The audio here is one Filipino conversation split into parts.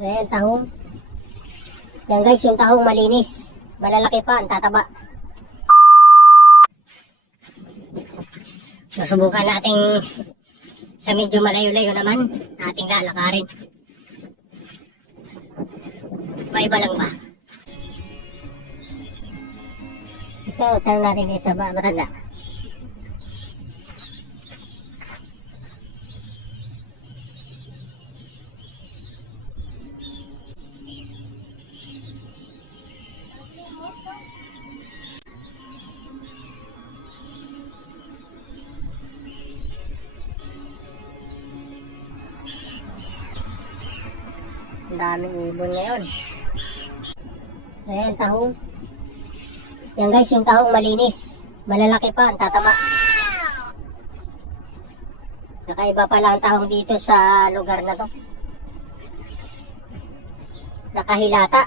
Ayan, tahong. Yan guys, yung tahong malinis. Malalaki pa, ang tataba. Susubukan nating sa medyo malayo-layo naman, ating lalakarin. Maiba lang ba? Gusto, tanong natin dito sa matanda. Ang daming ibon ngayon. Ayan, tahong. Yan guys, yung tahong malinis. Malalaki pa, ang tataba. Nakaiba pala ang tahong dito sa lugar na to. Nakahilata.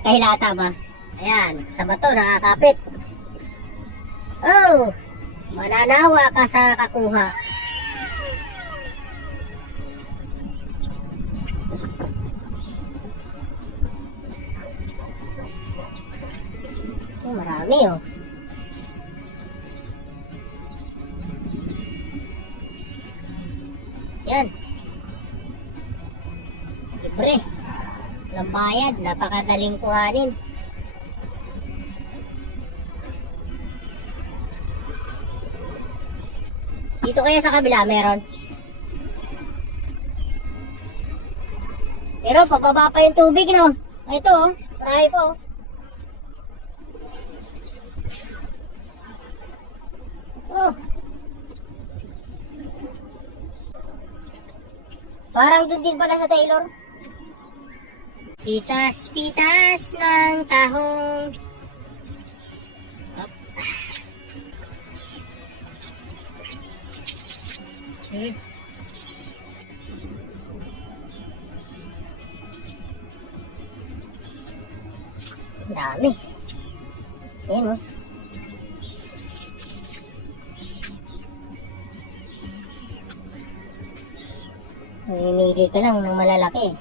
Nakahilata ba? Ayan, sa bato nakakapit. Oh! Mananawa ka sa kakuha. Oh, marami oh. Yan. Libre. Walang bayad. Napakadaling kuhanin. Dito kaya sa kabila meron. Pero pababa pa yung tubig, no? Ito oh. Marami po oh. Oh. Parang doon din pala sa Taylor. Pitas-pitas ng tahong. Up. Ang dami. Ayan oh. Mamimili ka lang ng malalaki.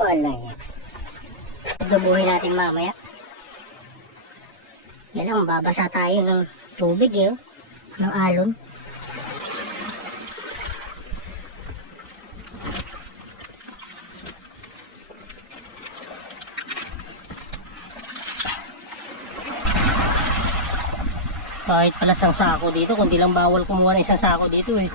Wala yan. Dubuhin natin mamaya. Yan lang, babasa tayo ng tubig eh, ng alon. Kahit pala isang sako dito, kundi lang bawal kumuha ng isang sako dito eh.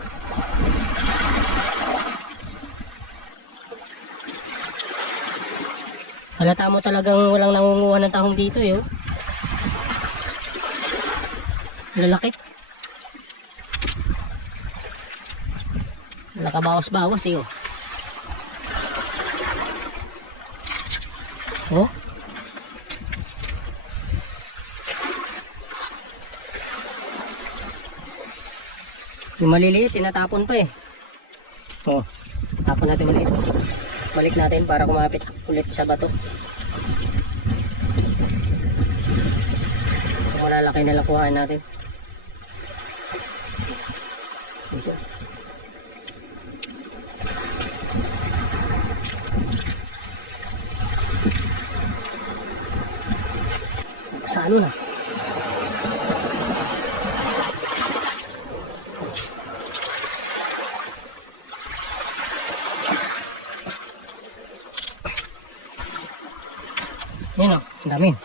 Halata mo talagang walang nangunguha ng tahong dito eh. Lalaki. Nakabawas-bawas eh oh. Oh. Yung maliliit, tinatapon pa eh. Oh, tapon natin maliit. Balik natin para kumapit ulit sa bato. Ito malalaki na lakuhaan natin. Ito. Sa ano na? Yan o, ang dami.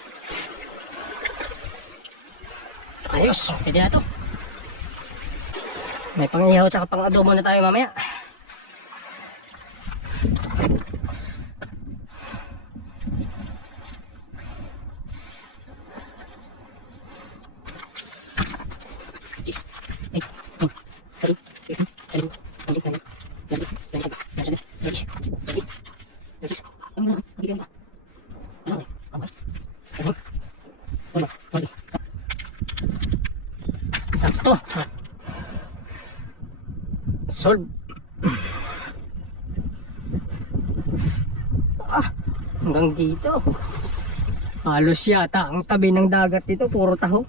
Ayos, pwede na ito. May pang-ihaw at pang-adobo na tayo mamaya. Sakto. Solve. Hanggang dito. Halos yata ang tabi ng dagat dito, puro taho.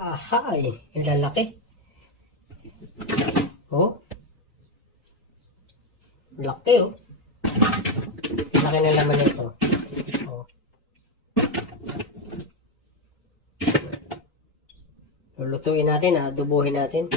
Ahay, ang lalaki. Oh. Laki oh. Laki na laman nito. Oh. Lulutuin natin, adubuhin natin.